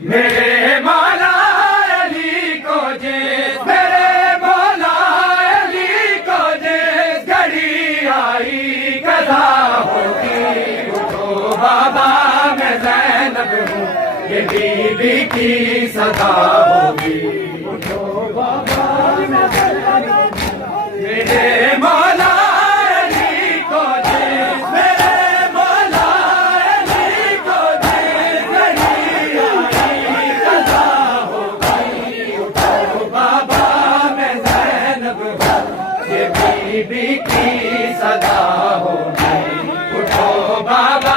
मेरे मौला अली को जे, मेरे मौला अली को जे घड़ी आई कदा होगी। उठो बाबा मैं ज़ैनब हूँ, ये बीबी की सदा होगी। उठो बाबा मैं ज़ैनब हूँ, मेरे मौला अली को जे, मेरे मौला अली को जे घड़ी आई कदा होगी। उठो बाबा मैं ज़ैनब हूँ, ये बीबी की सदा होगी। उठो बाबा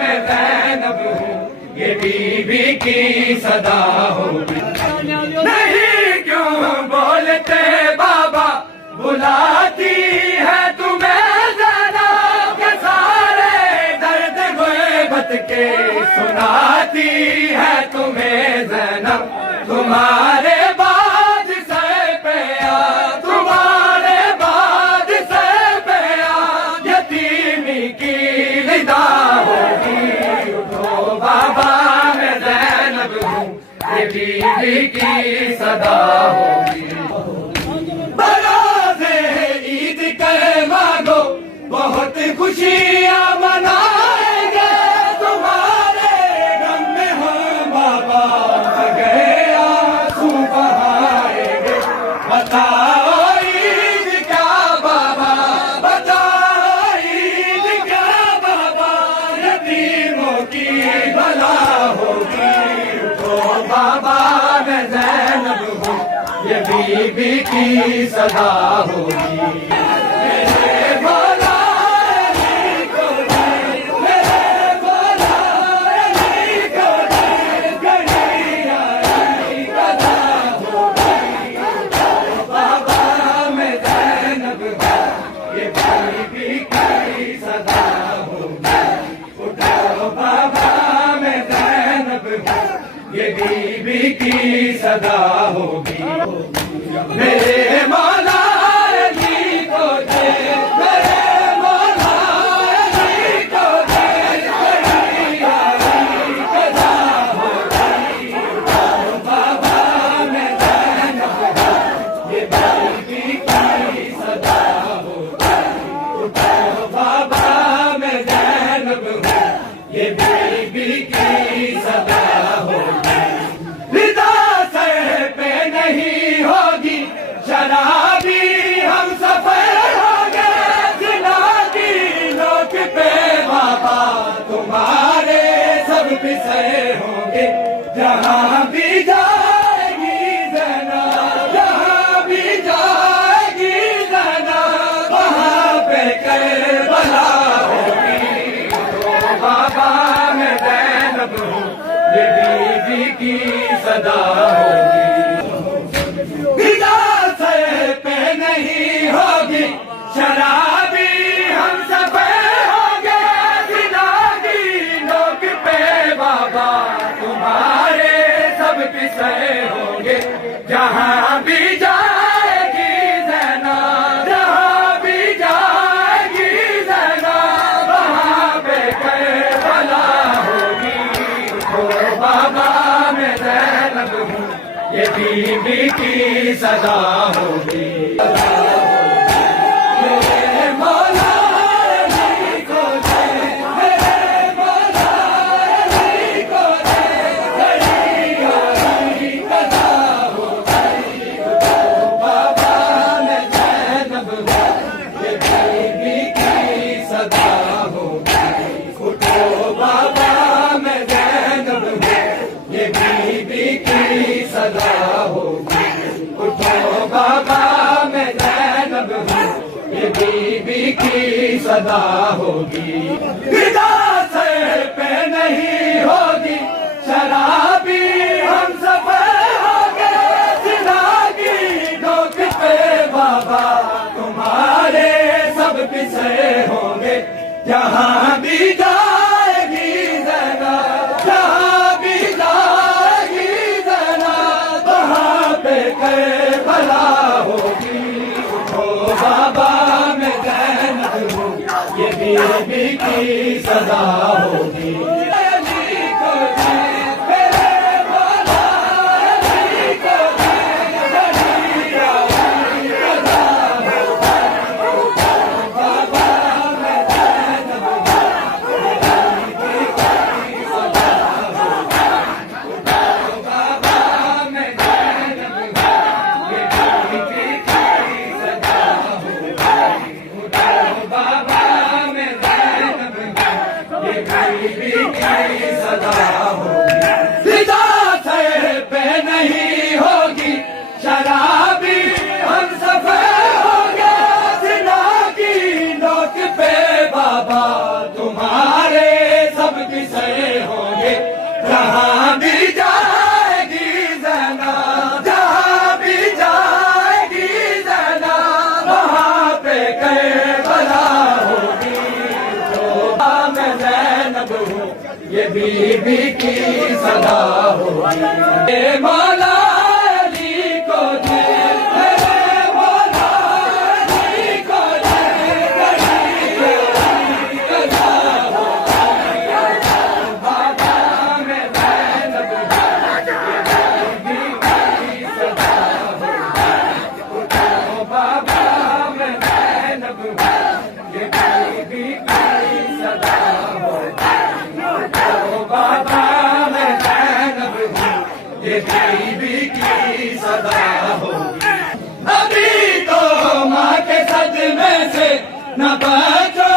मैं ज़ैनब हूँ, ये बीबी की सदा होगी। नहीं क्यों बोलते बाबा, बुलाती है तुम्हें ज़ैनब के सारे दर्द गुर्बत के, सुनाती है तुम्हें ज़ैनब तुम्हारे बाद सर पे आ, तुम्हारे बाद सर पे आ यतीमी की विदा होगी। उठो बाबा मैं ज़ैनब हूँ, ये बीबी की सदा होगी। बराज़े ईद कर मांगो, बहुत खुशियाँ मनाएंगे, तुम्हारे गम में हम बाबा गए आंसू बहाएंगे। बताओ ईद क्या बाबा, बताओ ईद क्या बाबा, यतीमों की भला होगी। उठो बाबा मैं ज़ैनब हूँ, ये बीबी की सदा होगी। मेरे मौला अली को दे, मेरे मौला अली को दे घड़ी आई कदा होगी। उठो बाबा मैं ज़ैनब हूँ, ये बीबी की सदा होगी। उठो बाबा मैं ज़ैनब हूँ, ये बीबी की सदा होगी। मेरे मौला अली को दे, मेरे मौला अली को दे घड़ी आई कदा होगी। उठो बाबा मैं ज़ैनब हूँ, ये बीबी की सदा होगी। उठो बाबा मैं ज़ैनब हूँ, ये बीबी की सदा होगी। विदा सर पे नहीं होगी, शराबी हम सफर होंगे, जिना की नोक पे बाबा तुम्हारे सब पिसे होंगे। जहाँ भी जाएगी ज़ैनब, जहाँ भी जाएगी ज़ैनब, वहाँ पे करबला होगी। तो बाबा मैं ज़ैनब हूँ, ये बीबी की सदा होगी। विदा सर पे नहीं होगी, शराबी हम सफर होंगे, विदा की नोक पे बाबा तुम्हारे सब किस्से होंगे। जहाँ भी जाएगी ज़ैनब, जहाँ भी जाएगी ज़ैनब, वहाँ पे करबला होगी। उठो बाबा मैं ज़ैनब हूँ, ये बीबी की सदा होगी। मेरे मौला अली को दे, मेरे मौला अली को दे घड़ी आई कदा होगी। उठो बाबा मैं ज़ैनब हूँ, ये बीबी की सदा होगी। उठो बाबा मैं ज़ैनब हूँ, ये बीबी की सदा होगी। उठो बाबा मैं ज़ैनब हूँ, ये बीबी की सदा होगी। विदा सर पे नहीं होगी, शराबी हम सफर होंगे, जिंदगी नोक पे बाबा तुम्हारे सब पिसे होंगे। जहाँ भी जाएगी ज़ैनब, जहाँ भी जाएगी ज़ैनब, वहाँ पे करबला होगी। उठो बाबा मैं ज़ैनब हूँ, ये बीबी की सदा होगी। अली को दे, मेरे बीबी की सदा होगी। हे मौला अली को दे, हे मौला अली को दे, गली गली सदा होगी। बाबा में ज़ैनब बीबी की सदा होगी। बाबा में ज़ैनब ये बीबी की सदा होगी। बाबा मैं ज़ैनब हूँ, ये बीबी की सदा होगी। अभी तो माँ के सदमे से न बचो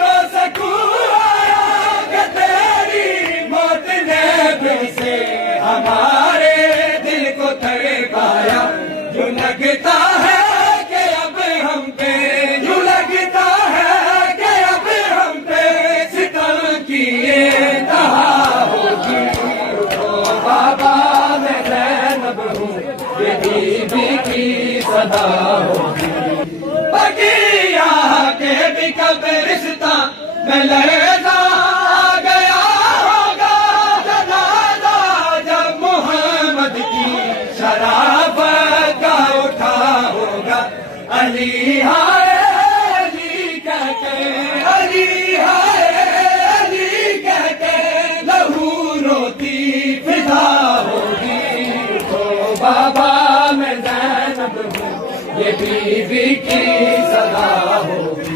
तो सकूं आया कि तेरी मौत ने फिर से हमारे दिल को तड़पाया। जो लगता है कि अब हम पे, जो लगता है कि अब हम पे सितम किए बाबा मैं ज़ैनब हूँ, ये बीबी की सदा होगी। बगिया के भी कब्रिस्तां में लहज़ा गया होगा जनाज़ा, जब मोहम्मद की शराफत का उठा होगा। अली हाय अली कहते, अली हाय अली कहते लहू रोती फिदा होगी। तो बाबा मैं ज़ैनब हूँ, ये बीबी की सदा होगी।